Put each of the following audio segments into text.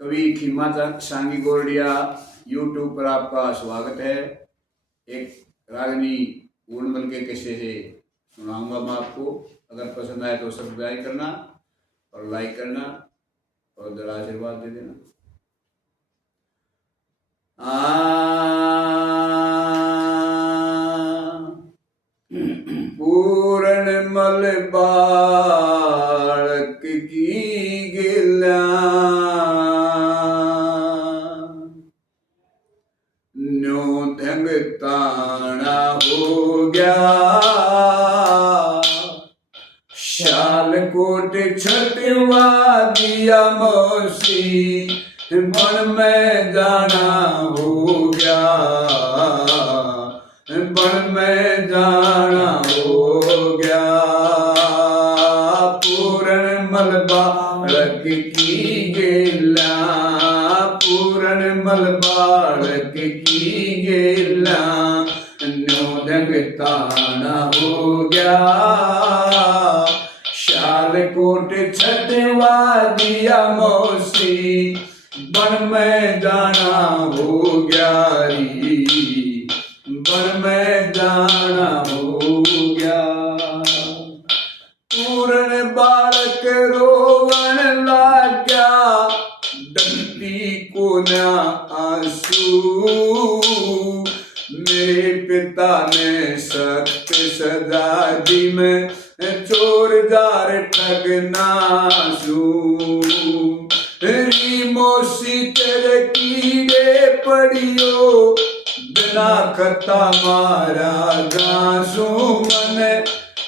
कवि खीमा सांगी गोरडिया यूट्यूब पर आपका स्वागत है। एक रागनी पूर्णमल के किस्से से सुनाऊंगा मैं आपको। अगर पसंद आए तो सब्सक्राइब करना और लाइक करना और जरा आशीर्वाद दे देना। पूर्णमल बालक की गिला न्यो ढंग ताना हो गया, शालकोट छटवा दिया मौसी बन में जाना हो गया, बन में जाना हो गया। पूर्णमल बालक की गेला, पूर्णमल बालक की गेला न्यो ढंग ताना हो गया, शालकोट छटवा दिया मौसी बन में जाना हो गया री, बन में जाना हो गया। पूर्ण बालक रोवन लग गया, डंडी को न आंसू, मेरे पिता ने सख्त सजा दी, मैं चोर जार ठगनासू। री मौसी तेरे कीड़े पड़ियो, बिना खता मारा गासू। मन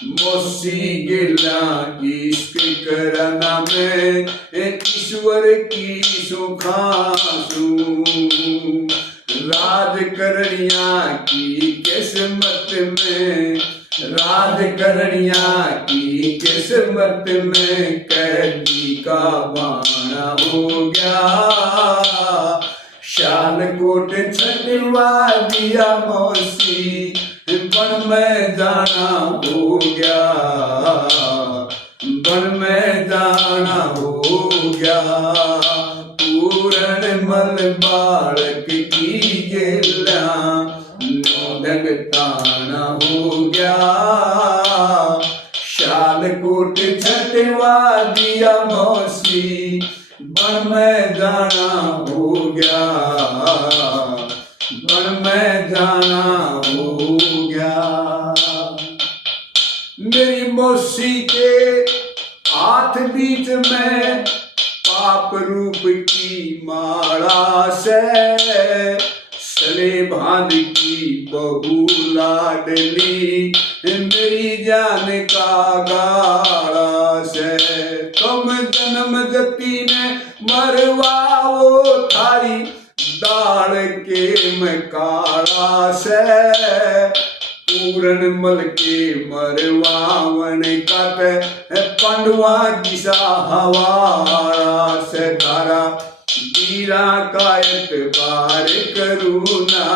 मौसी गिला इश्क करना में ईश्वर की सुखासू। राज करनिया की किस्मत में, राज करनिया की किस्मत में कैदी का बाना हो गया, शालकोट छटवा दिया मौसी बन में जाना हो गया, बन में जाना हो गया। पूर्णमल बालक की गेला न्यो ढंग ताना हो गया, शालकोट छटवा दिया मौसी बन में जाना हो गया, बन में जाना हो गया। मेरी मौसी के हाथ बीच में पाप रूप की माला से, सले भांद की बहू लाडली मेरी जान का गाड़ा से। तुम जन्म जती ने मरवाओ थारी दाड़ के में काड़ा से, पूर्णमल के मरवावन कट पंडवा दिशा हवाड़ा से। धारा दीरा का एतबार करुणा,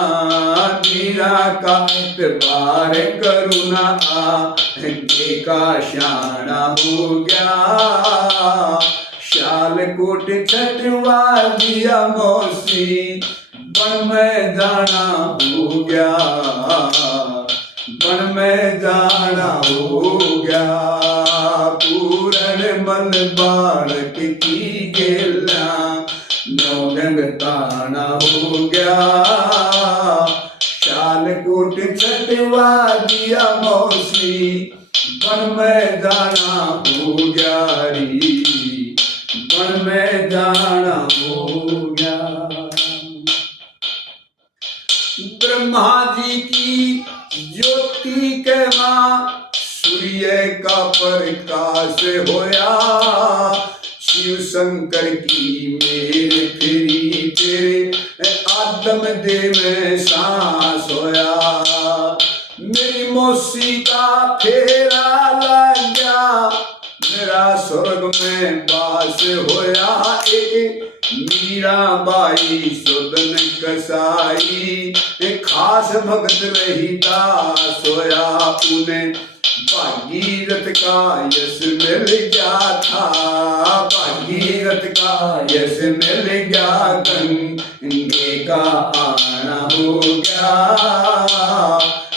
दीरा का एतबार करुणा आगे का शाना हो गया, शालकोट छटवा दिया मौसी बन में जाना हो गया, बन में जाना हो गया। पूर्णमल बालक की गेला न्यो ढंग ताना हो गया, शालकोट छटवा दिया मौसी बन में जाना हो गया री, बन में जाना हो गया। ब्रह्मा जी की ज्योति के मां सूर्य का प्रकाश होया, शिव शंकर की मेरे फिरी तेरे आदम दे में सांस होया। मेरी मौसी का फेरा लग गया, मेरा स्वर्ग में वास होया। एक मीरा बाई सुदन कसाई, खास भगत रही दास होया। उन्हें भागीरथ का यश मिल गया था, भागीरथ का यश मिल गया, गंगे का आना हो गया,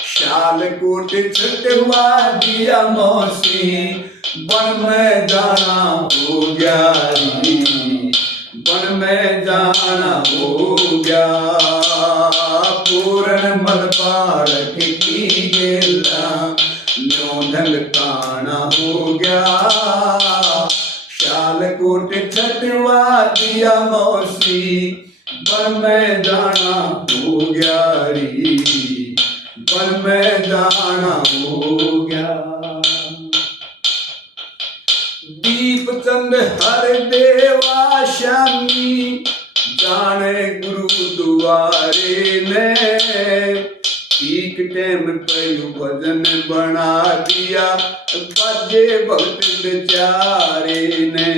शालकोट छटवा दिया मौसी, वन में जाना हो गया री, वन में जाना हो गया, पूर्ण मल पारक की गेला, न्योंढंग ताना हो गया, शालकोट छटवा दिया मौसी, वन में जाना हो गया री, वन में जाना हो गया। दीप चंद हर देवा श्यामी, जाने गुरु दुआरे ने, ठीक टाइम पे भजन बना दिया, बाजे भक्त बेचारे ने,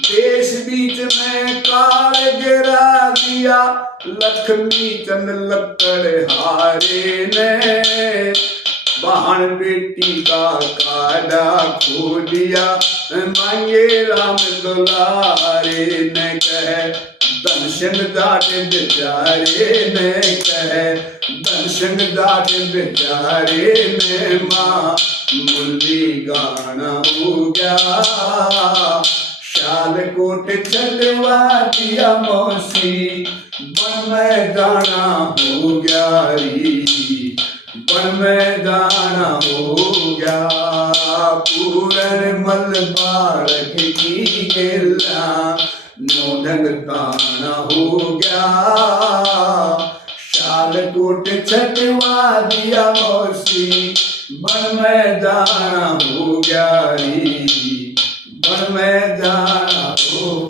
देश बीच में काल गिरा दिया, लक्ष्मी चंद लक्कड़ हारे ने, बाण बेटी का काड़ा खो दिया, मांगे राम दुलारे ने, कहे दर्शन दाटे बेचारे ने, कहे दर्शन दाटे बेचारे ने, माँ मुरली गाना हो गया, शालकोट छटवा दिया मौसी, वन में जाना हो गया री, वन में जाना हो गया, पूरन मल बालक की गेला, न्योंढंग ताना हो गया, शालकोट छटवा दिया मौसी, वन में जाना हो गया री, वन में जाना हो